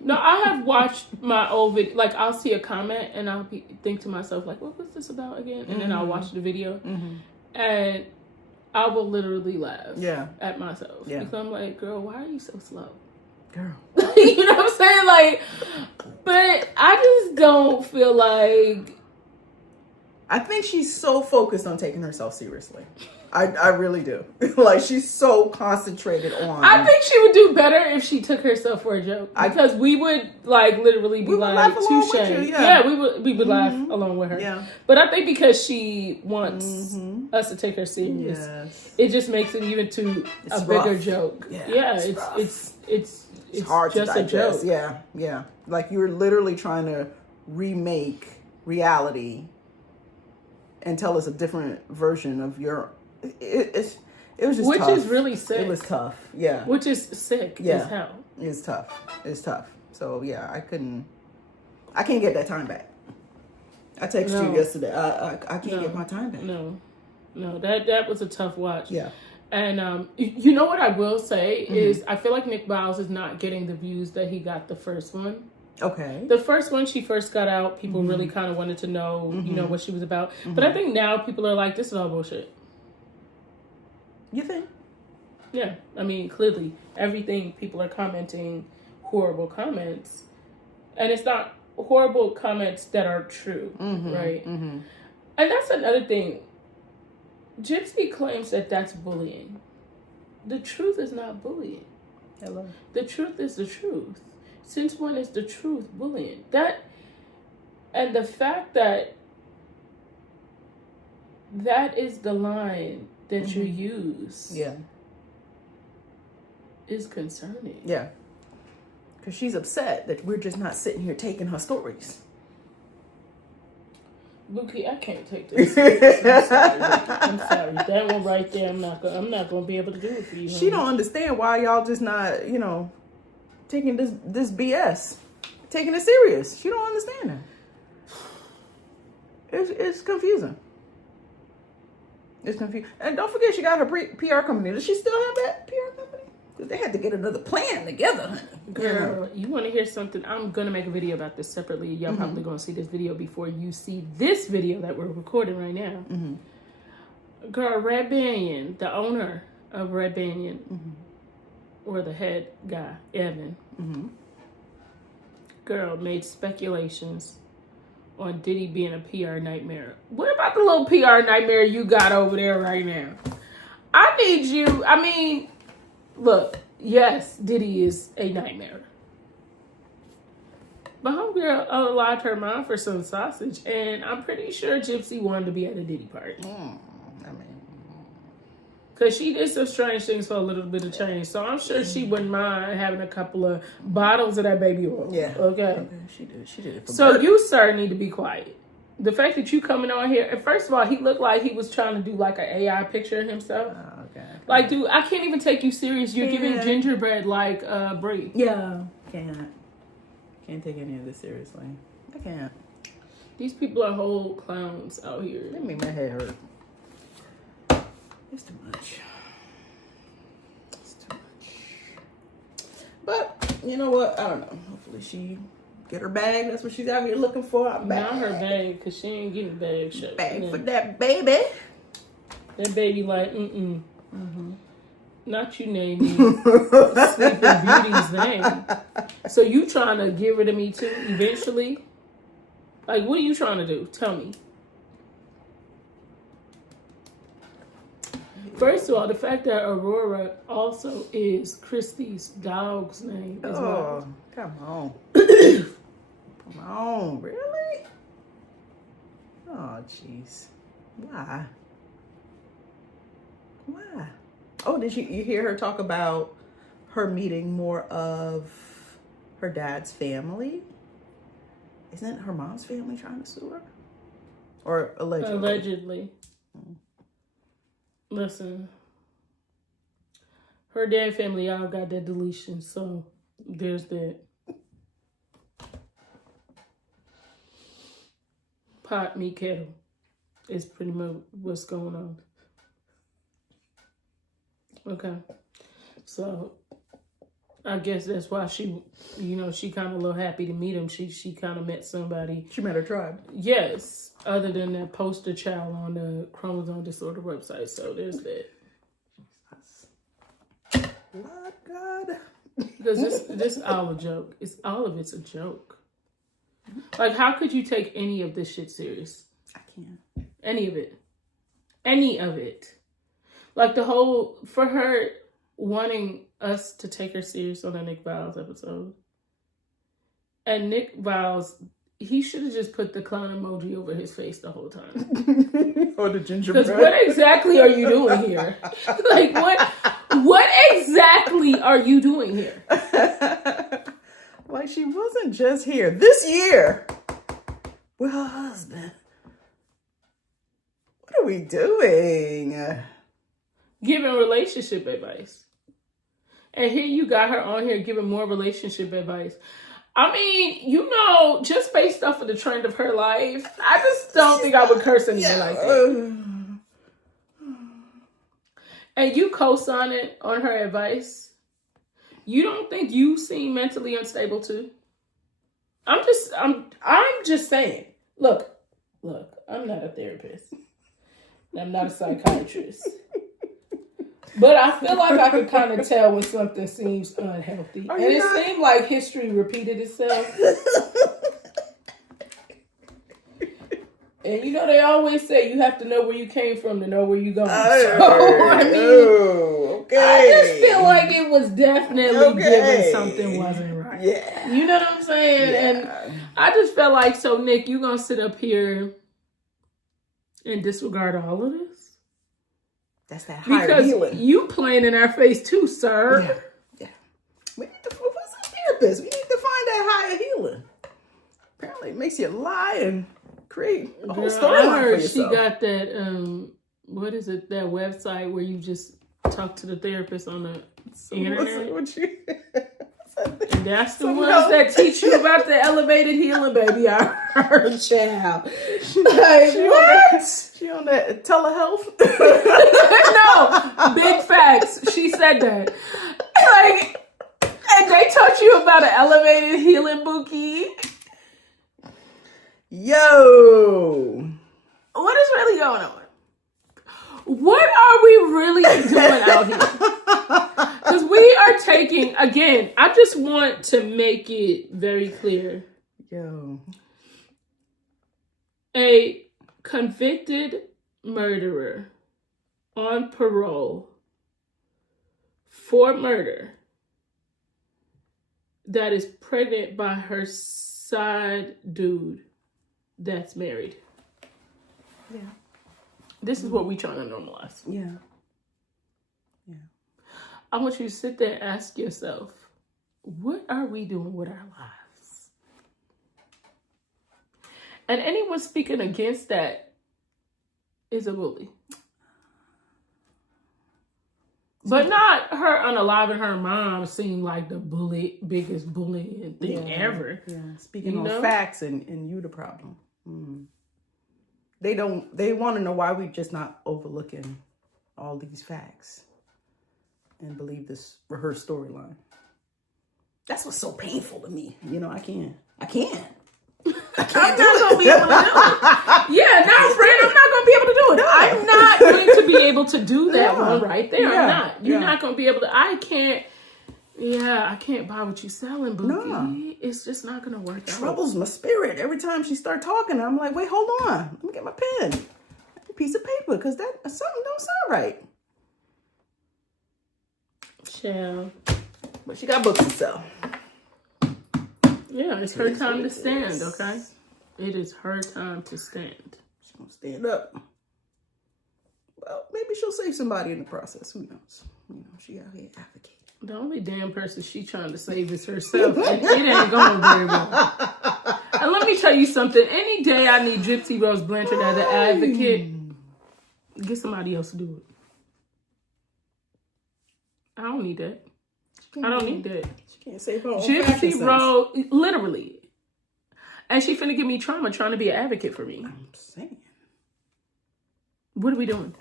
No, I have watched my old video. Like, I'll see a comment and I'll think to myself, like, what was this about again? And then I'll watch the video and I will literally laugh at myself. Because I'm like, girl, why are you so slow? Girl. You know what I'm saying? Like, but I just don't feel like. I think she's so focused on taking herself seriously. I really do. Like, she's so concentrated on. I think she would do better if she took herself for a joke, because we would like literally be like, touche. Yeah, we would laugh along with her. Yeah. But I think because she wants us to take her serious, it just makes it even to a bigger joke. Yeah, it's hard just to a digest. joke. Yeah. Like, you're literally trying to remake reality and tell us a different version of your. It was just which tough. is really sick. It was tough. Yeah. Which is sick as hell. It's tough. So yeah, I can't get that time back. I texted you yesterday. I can't get my time back. No, that was a tough watch. Yeah. And you know what I will say is I feel like Nick Viall is not getting the views that he got the first one. Okay. The first one, she first got out, people really kind of wanted to know, you know, what she was about. But I think now people are like, this is all bullshit. You think? Yeah. I mean, clearly, everything people are commenting horrible comments. And it's not horrible comments that are true, right? And that's another thing. Gypsy claims that that's bullying. The truth is not bullying. Hello. The truth is the truth. Since when is the truth bullying? And the fact that is the line that you use is concerning. Yeah. Because she's upset that we're just not sitting here taking her stories. Luki, I can't take this. I'm sorry. That one right there, I'm not gonna be able to do it for you. She don't understand why y'all just not, taking this BS, taking it serious. She don't understand that. It's confusing. It's confusing. And don't forget, she got her PR company. Does she still have that PR company? Because they had to get another plan together, honey. Girl, you want to hear something? I'm going to make a video about this separately. Y'all probably going to see this video before you see this video that we're recording right now. Girl, Red Banyan, the owner of Red Banyan, or the head guy, Evan, girl, made speculations on Diddy being a PR nightmare. What about the little PR nightmare you got over there right now? I need you. I mean, look, yes, Diddy is a nightmare. But homegirl allowed her mom for some sausage, and I'm pretty sure Gypsy wanted to be at a Diddy party. Because she did some strange things for a little bit of change. So I'm sure she wouldn't mind having a couple of bottles of that baby oil. Yeah. Okay. She did it for So Bert. you, sir, need to be quiet. The fact that you coming on here, and first of all, he looked like he was trying to do like an AI picture of himself. Oh, okay. Like, dude, I can't even take you serious. You're giving Yeah. gingerbread like Brie. Yeah. Can't take any of this seriously. I can't. These people are whole clowns out here. That make my head hurt. It's too much. It's too much. But you know what? I don't know. Hopefully she get her bag. That's what she's out here looking for. A bag. Not her bag, because she ain't getting bag shut. Bag Yeah. for that baby. That baby like, not you name me. Sleeping Beauty's name. So you trying to get rid of me too, eventually? Like, what are you trying to do? Tell me. First of all, the fact that Aurora also is Christy's dog's name is wild. Come on. Come on, really? Oh, jeez. Why? Oh, did you hear her talk about her meeting more of her dad's family? Isn't her mom's family trying to sue her? Or allegedly? Allegedly. Listen. Her dad family all got that deletion, so there's that. Pot, meat, kettle is pretty much what's going on. Okay. So I guess that's why she, she kind of a little happy to meet him. She kind of met somebody. She met her tribe. Yes. Other than that poster child on the chromosome disorder website. So there's that. Lord God. Because this is all a joke. All of it's a joke. Like, how could you take any of this shit serious? I can't. Any of it. Any of it. Like for her wanting us to take her serious on the Nick Viall's episode. And Nick Viall's, he should have just put the clown emoji over his face the whole time. Or the gingerbread. Because what exactly are you doing here? Like, what exactly are you doing here? Like, she wasn't just here this year with her husband. What are we doing? Giving relationship advice. And here you got her on here giving more relationship advice. I mean, just based off of the trend of her life, I just don't think I would curse anyone like that. And you co-signing on her advice. You don't think you seem mentally unstable too? I'm just saying. Look, I'm not a therapist. I'm not a psychiatrist. But I feel like I can kind of tell when something seems unhealthy. And it seemed like history repeated itself. And they always say you have to know where you came from to know where you're going. Okay. I just feel like it was definitely given something wasn't right. Yeah. You know what I'm saying? Yeah. And I just felt like, so Nick, you gonna sit up here and disregard all of this? That's that higher because healing. You playing in our face too, sir. Yeah. We need to, what's a therapist? We need to find that higher healing. Apparently it makes you lie and create a whole storyline for yourself. She got that, what is it, that website where you just talk to the therapist on the internet? And that's the ones that teach you about the elevated healing, baby. I heard, child. Like, what? She on that telehealth? No, big facts. She said that. Like, and they taught you about an elevated healing bookie. Yo. What is really going on? What are we really doing out here? Because we are taking, again, I just want to make it very clear. Yo. A convicted murderer on parole for murder that is pregnant by her side dude that's married. Yeah. This is what we trying to normalize. Yeah. Yeah. I want you to sit there and ask yourself, what are we doing with our lives? And anyone speaking against that is a bully. But not her unaliving her mom seemed like the biggest bullying thing ever. Yeah. Speaking on facts and you the problem. Mm. They want to know why we just not overlooking all these facts and believe this rehearsed storyline. That's what's so painful to me. You know, I can't. I'm not gonna be able to do it. Yeah, no, friend, I'm not gonna be able to do it. I'm not going to be able to do that one right there. I'm not. You're not gonna be able to. I can't buy what you selling, booty. No. It's just not gonna work out. Troubles my spirit every time she start talking. I'm like, wait, hold on. Let me get my pen, a piece of paper, because that something don't sound right. Chill. But she got books to sell. Yeah, it's her time to stand, okay? It is her time to stand. She's going to stand up. Well, maybe she'll save somebody in the process. Who knows? You know, she out here advocating. The only damn person she trying to save is herself. And it ain't going very well. And let me tell you something. Any day I need Gypsy Rose Blanchard as an advocate, get somebody else to do it. I don't need that. I don't need that. She can't save her own Gypsy Rose, literally. And she finna give me trauma trying to be an advocate for me. I'm saying. What are we doing?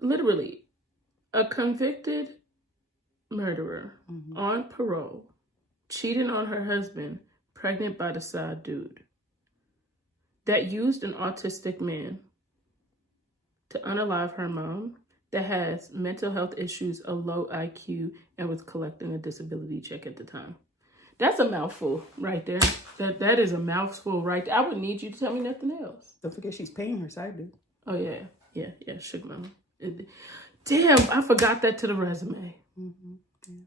Literally, a convicted murderer on parole, cheating on her husband, pregnant by the side dude, that used an autistic man to unalive her mom, that has mental health issues, a low IQ, and was collecting a disability check at the time. That's a mouthful right there. That is a mouthful right there. I would need you to tell me nothing else. Don't forget she's paying her side dude. Oh, yeah. Sugar mama. Damn, I forgot that to the resume. Mm-hmm. Yeah.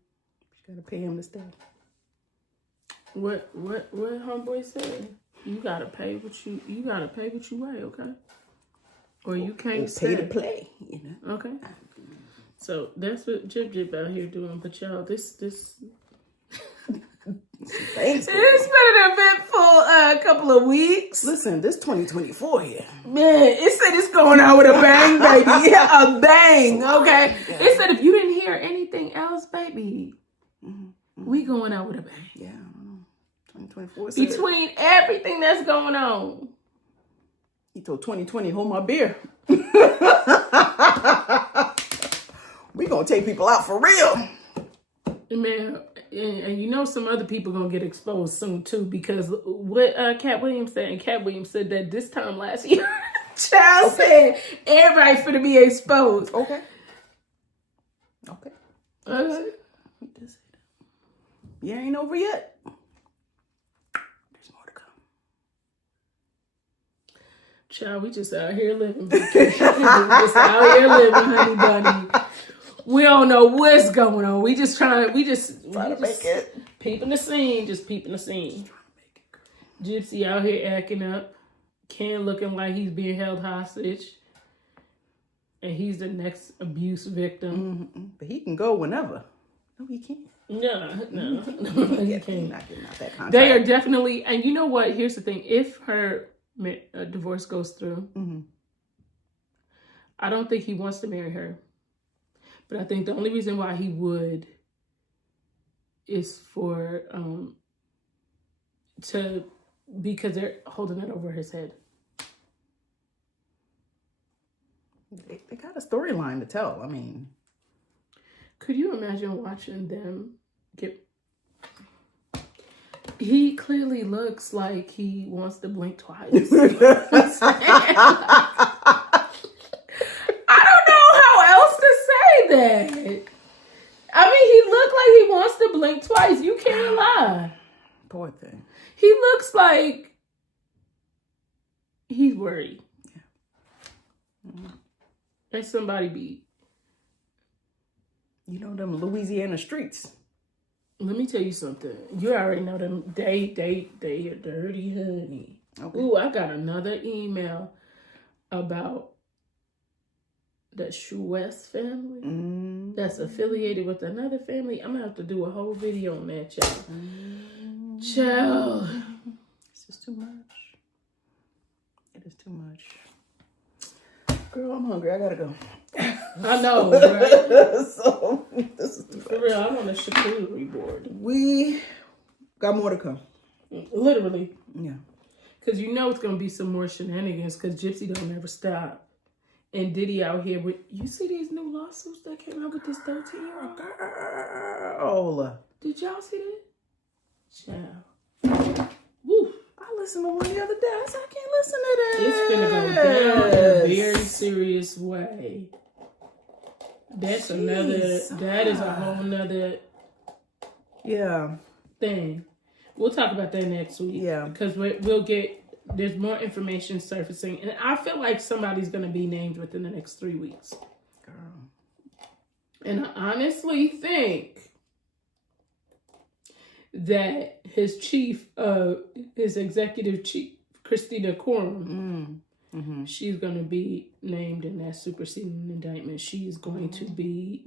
She got to pay him to stay. What homeboy said? You gotta pay what you weigh, okay? Or you can't pay to play, you know. Okay. So that's what Jib out here doing. But y'all, this it's been an eventful couple of weeks. Listen, this 2024 here. Man, it said it's going out with a bang, baby. Yeah, a bang, okay? Yeah. It said if you didn't hear anything else, baby, we going out with a bang. Yeah, 2024 between everything that's going on. He told 2020, hold my beer. We gonna take people out for real. Man, and you know some other people gonna get exposed soon too, because what Cat Williams said, and Cat Williams said that this time last year, Child said everybody finna be exposed. Okay. Yeah, ain't over yet. Child, we just out here living. We just out here living, honey bunny. We don't know what's going on. We just trying to make it. Peeping the scene. Gypsy out here acting up. Ken looking like he's being held hostage. And he's the next abuse victim. Mm-hmm. But he can go whenever. No, he can't. No, he can't. Not getting out that contract. They are definitely, and you know what? Here's the thing. If her divorce goes through, I don't think he wants to marry her, but I think the only reason why he would is for because they're holding it over his head. They got a storyline to tell. I mean, could you imagine watching them get? He clearly looks like he wants to blink twice. I don't know how else to say that. I mean, he looked like he wants to blink twice. You can't lie. Poor thing. He looks like he's worried. Yeah. And somebody be. You know them Louisiana streets. Let me tell you something. You already know them. They are dirty, honey. Okay. Ooh, I got another email about the West family that's affiliated with another family. I'm gonna have to do a whole video on that, child. Child. This is too much. It is too much. Girl, I'm hungry. I gotta go. I know, right? So, this is too For much. real, I'm on a charcuterie board. We got more to come. Literally. Yeah. Because you know it's going to be some more shenanigans because Gypsy don't ever stop. And Diddy out here with... You see these new lawsuits that came out with this 13-year-old Girl. Did y'all see that? Child. Woo. I listened to one the other day. I said, I can't listen to that. It's finna go down in a very serious way. That's Jesus. that is a whole nother thing. We'll talk about that next week. Yeah. Because there's more information surfacing. And I feel like somebody's going to be named within the next 3 weeks. Girl. And I honestly think that his executive chief, Christina Quorum, she's going to be named in that superseding indictment. She's going to be,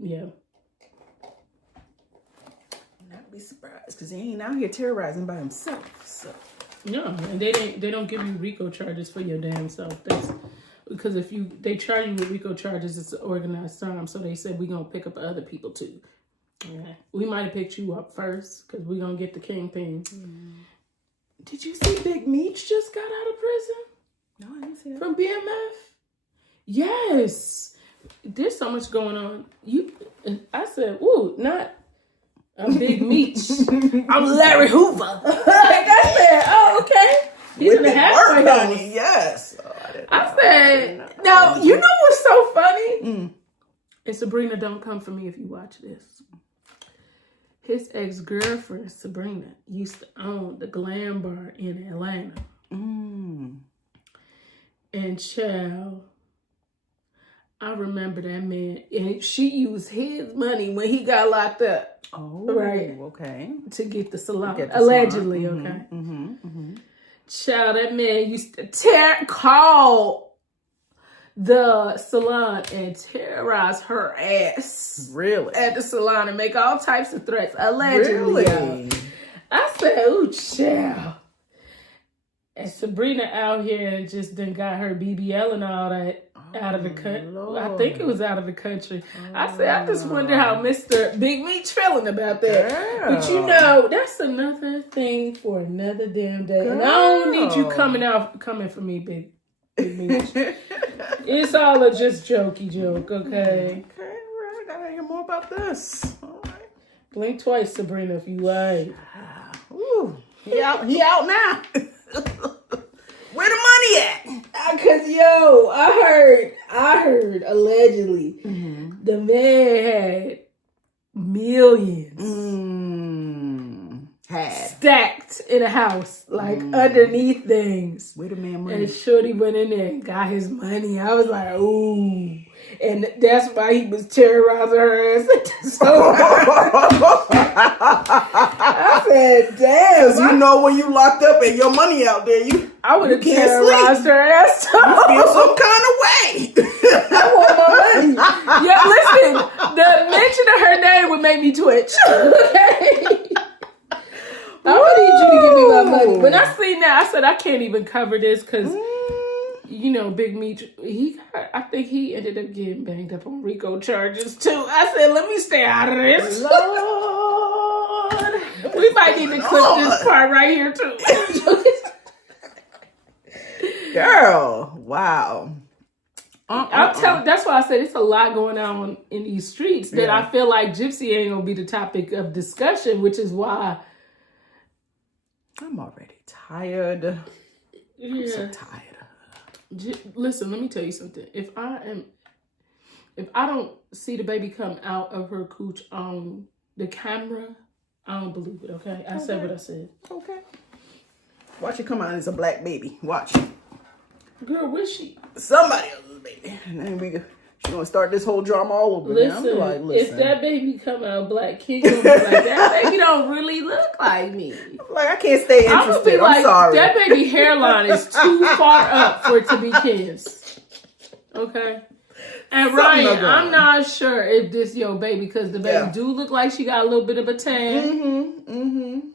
Not be surprised because he ain't out here terrorizing by himself. So. No, and they don't give you RICO charges for your damn self. Because if they charge you with RICO charges, it's an organized crime. So they said we're gonna pick up other people too. Yeah, we might have picked you up first because we're gonna get the kingpin. Did you see Big Meech just got out of prison? No, I didn't see that. From BMF? Yes. There's so much going on. I said, "Ooh, not." I'm Big Meech. I'm Larry Hoover. Like I said, oh, okay. He's in the halfway house. Yes. I said, now, you know what's so funny? And Sabrina, don't come for me if you watch this. His ex-girlfriend, Sabrina, used to own the Glam Bar in Atlanta. And child, I remember that man. And she used his money when he got locked up. Oh, right. Okay. To get the salon. Get the Allegedly, salon. Okay. Child, that man used to call the salon and terrorize her ass. Really? At the salon and make all types of threats. Allegedly. Really? I said, ooh, child. And Sabrina out here and just done got her BBL and all that out of the country. I think it was out of the country. I said, I just wonder how Mr. Big Meech feeling about that. Girl. But you know, that's another thing for another damn day. Girl. And I don't need you coming for me, Big Meech. It's all a just jokey joke, okay? Okay, right. I gotta hear more about this. All right. Blink twice, Sabrina, if you like. Ooh, he out now. Where the money at? Cause yo, I heard allegedly the man had millions stacked in a house, like underneath things. Where the man money? And Shorty went in there and got his money. I was like, ooh. And that's why he was terrorizing her ass. I said, damn. Because you know when you locked up and your money out there, I would have can't terrorized her ass. you feel some kind of way. I want my money. Yeah, listen, the mention of her name would make me twitch. Okay? I would need you to give me my money. When I seen that, I said, I can't even cover this because, you know, Big Meech, I think he ended up getting banged up on RICO charges too. I said, let me stay out of this. Lord. We might need to clip this part right here too. Girl, wow. I'm telling. That's why I said it's a lot going on in these streets that I feel like Gypsy ain't gonna be the topic of discussion, which is why I'm already tired. Yeah. I'm so tired. Listen, let me tell you something. If I don't see the baby come out of her cooch on the camera, I don't believe it, okay? I said what I said. Okay. Watch it come out as a black baby. Watch. Girl, where's she? Somebody else's baby. And then she's gonna start this whole drama all over again. Listen, I'm like, listen. if that baby come out black, King gonna be like, that baby don't really look like me. Like, I can't stay interested. I'm gonna be like, sorry. that baby hairline is too far up for it to be Ken's. Okay? And Ryan, I'm not sure if this your baby, because the baby do look like she got a little bit of a tan.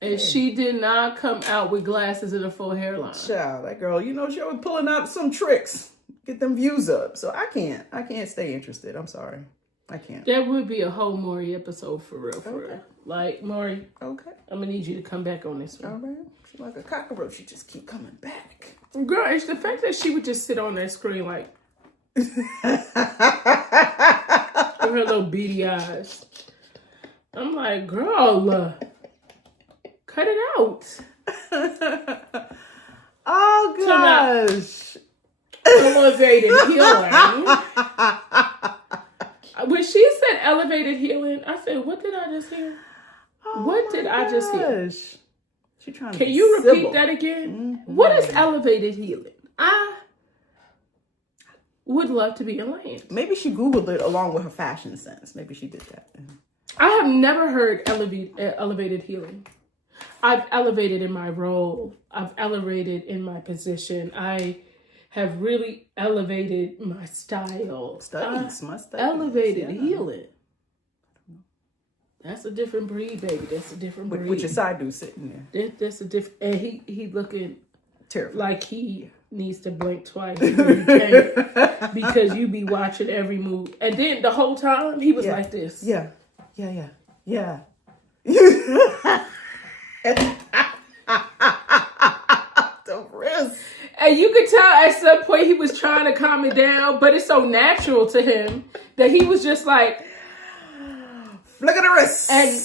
And she did not come out with glasses and a full hairline. Child, that girl, she was pulling out some tricks. Get them views up. So I can't stay interested. I'm sorry. I can't. That would be a whole Maury episode for real. Like, Maury, okay, I'm gonna need you to come back on this one. All right. She's like a cockroach. She just keep coming back. Girl, it's the fact that she would just sit on that screen like with her little beady eyes. I'm like, girl, cut it out. Oh gosh. Elevated healing. When she said elevated healing, I said, what did I just hear? What did I just hear? She trying to Can be you repeat civil. that again? What is elevated healing? I would love to be enlightened. Maybe she Googled it along with her fashion sense. Maybe she did that. I have never heard elevated healing. I've elevated in my role. I've elevated in my position. I have really elevated my style. Studies, my studies. Elevated healing. That's a different breed, baby. That's a different breed. With your side dude sitting there. That's a different. And he looking terrible. like he needs to blink twice. He can't, because you be watching every move. And then the whole time he was like this. Yeah. The risk. And you could tell at some point he was trying to calm it down, but it's so natural to him that he was just like, look at the wrist. And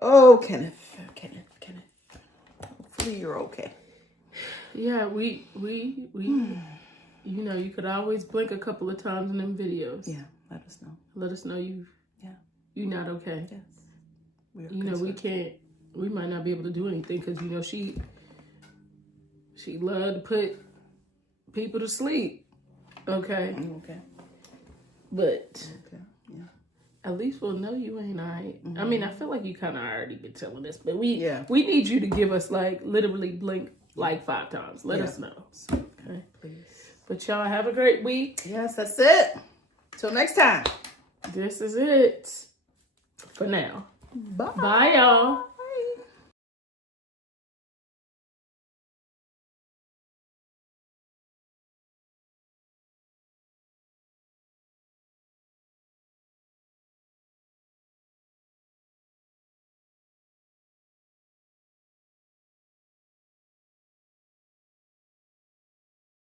oh, Kenneth. Hopefully you're okay. Yeah, we you could always blink a couple of times in them videos. Yeah, let us know. Let us know you're not okay. Yes. We might not be able to do anything because she loved to put people to sleep. Okay. Okay. But at least we'll know you ain't all right. I mean, I feel like you kind of already been telling us, but we need you to give us literally blink 5 times. Let us know. Okay. Please. But y'all have a great week. Yes, that's it. Till next time. This is it for now. Bye. Bye, y'all.